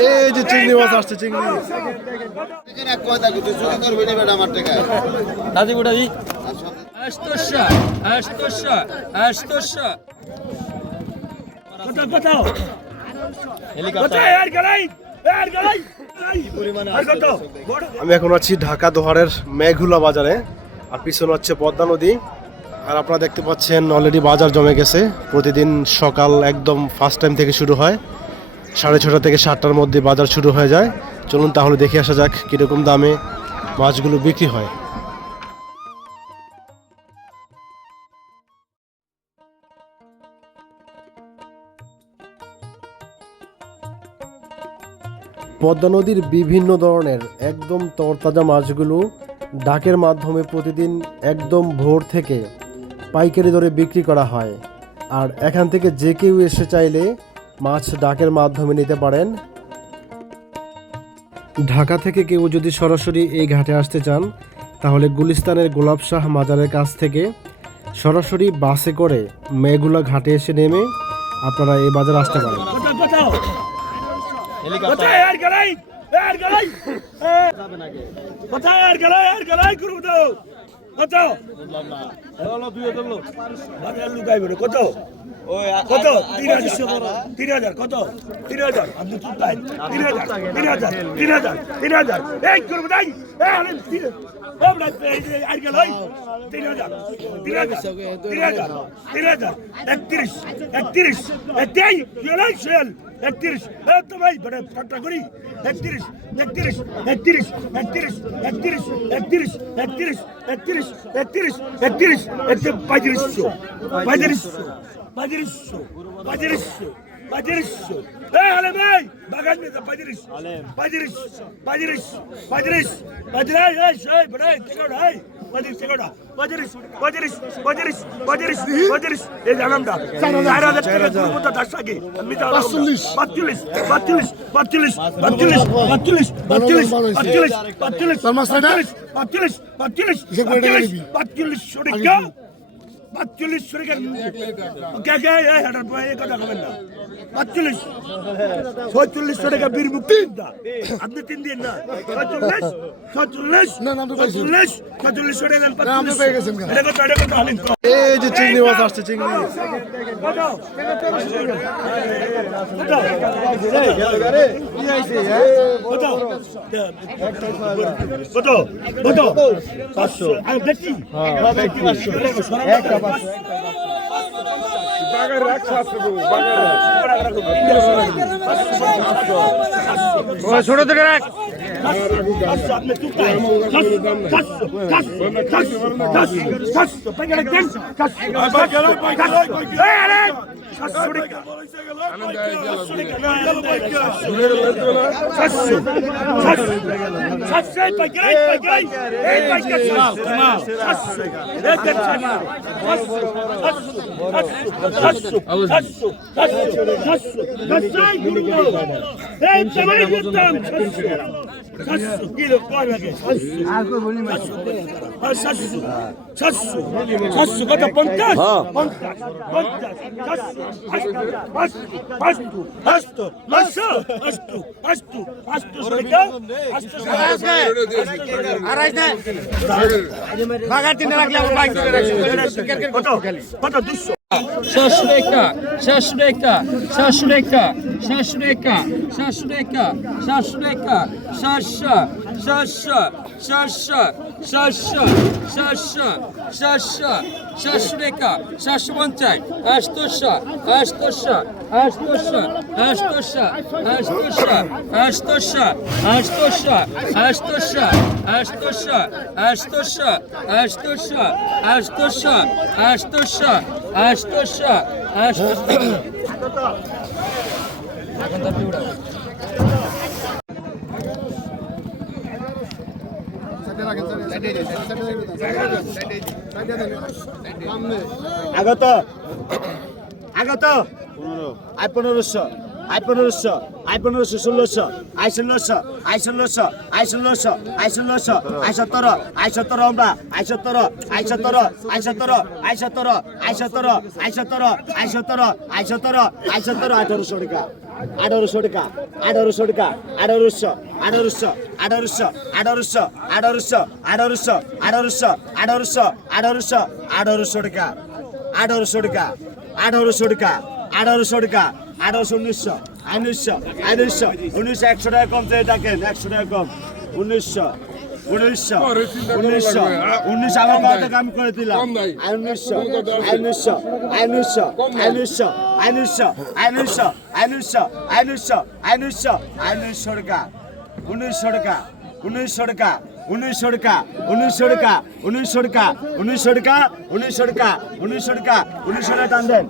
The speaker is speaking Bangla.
এই যে চিংড়ি মাছ আসছে, চিংড়ি দাদি বুড়া দি 800 আমি এখন আছি ঢাকা দোহারের মেঘুলা বাজারে, আর পিছনে হচ্ছে পদ্মা নদী। আর আপনারা দেখতে পাচ্ছেন অলরেডি বাজার জমে গেছে। প্রতিদিন সকাল একদম ফার্স্ট টাইম থেকে শুরু হয়, 6:30 থেকে 7টার মধ্যে বাজার শুরু হয়ে যায়। চলুন তাহলে দেখে আসা যাক কীরকম দামে মাছগুলো বিক্রি হয়। পদ্মা নদীর বিভিন্ন ধরনের একদম তরতাজা মাছগুলো ডাকের মাধ্যমে প্রতিদিন একদম ভোর থেকে পাইকারি দরে বিক্রি করা হয়। আর এখান থেকে যে কেউ এসে চাইলে মাছ ডাকের মাধ্যমে নিতে পারেন। ঢাকা থেকে কেউ যদি সরাসরি এই ঘাটে আসতে চান তাহলে গুলিস্তানের গোলাপ শাহ মাজারের কাছ থেকে সরাসরি বাসে করে মেঘুলা ঘাটে এসে নেমে আপনারা এই বাজারে আসতে পারেন। কত 3,000 কত 3,000 আপনি চুপ থাকেন 3,000 এই করব তাই আর গেল 3,000 31 এটাই গেলাই সেল 31 তো ভাই বড় ফাটা করি 31 আলে ভাই বাগান में तो 35 এই জানামটা 4,000 টাকা দুর্গত দাসাকে আমি তো 45 45 টাকা বীর মুক্তি আপনি 3 দিন না 46 এই যে চিংড়ি মাছ আসছে, চিংড়ি ছোট থেকে রাখ কিলো কয় ভাগে আর কই বলি মাছ 700 কত 50 আগত 1500 1500 1600 1600 1800 টাকা 1800 টাকা 1800 টাকা 1800 1800 1800 1800 1800 1800 1800 1800 1800 1800 টাকা 1800 টাকা 1800 টাকা 1800 টাকা 1800 1900 1900 1900 100 টাকা কম থেকে ডাকেন 100 টাকা কম 1900 1900 1900 1900 আমার কত টাকা আমি করে দিলাম 1900 1900 1900 1900 1900 1900 1900 1900 1900 1900 টাকা 1900 টাকা 1900 টাকা 1900 টাকা 1900 টাকা 1900 টাকা 1900 টাকা 1900 টাকা 1900 টাকা 1900 টাকা টান দেন